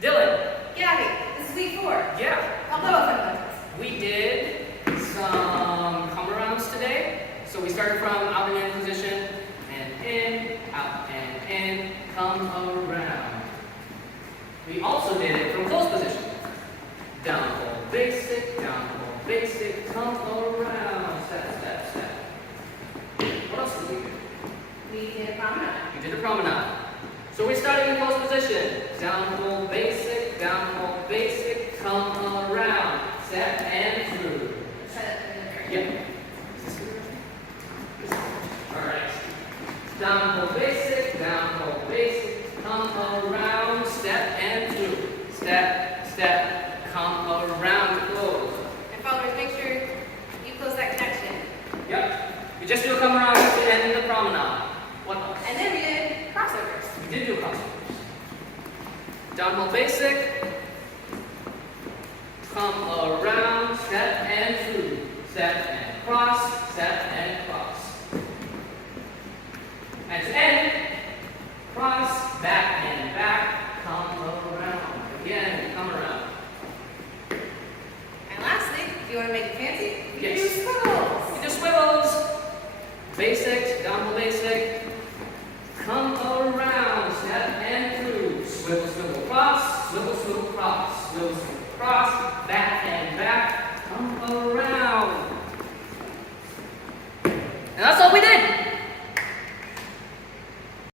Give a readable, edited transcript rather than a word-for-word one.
Dylan. Gabby, this is week 4. Yeah. Balboa fundamentals. We did some come-arounds today. So we started from out and in position, and in, out and in, come around. We also did it from close position. Down, hold, basic, come around. Step, step, step. What else did we do? We did a promenade. We did a promenade. So we're starting in close position. Down, hold, basic, come around. Step and through. Try that in the very Yeah. Alright. Down, hold, basic, come around. Step and through. Step, step, come around, close. And followers, make sure you close that connection. Yep. We just do a come around to end the promenade. What else? And then we did crossovers. We did do crossovers. Down, hold, basic. Come around, step and through. Step and cross, step and cross. And to end, cross, back and back, come around. Again, come around. And lastly, if you want to make it fancy, you can Yes. do swivels. We do swivels. Basic, down hold basic. Come around, step and through. Swivel, swivel, cross, swivel, swivel, cross, swivel, swivel, cross, back and back, come around. And that's all we did.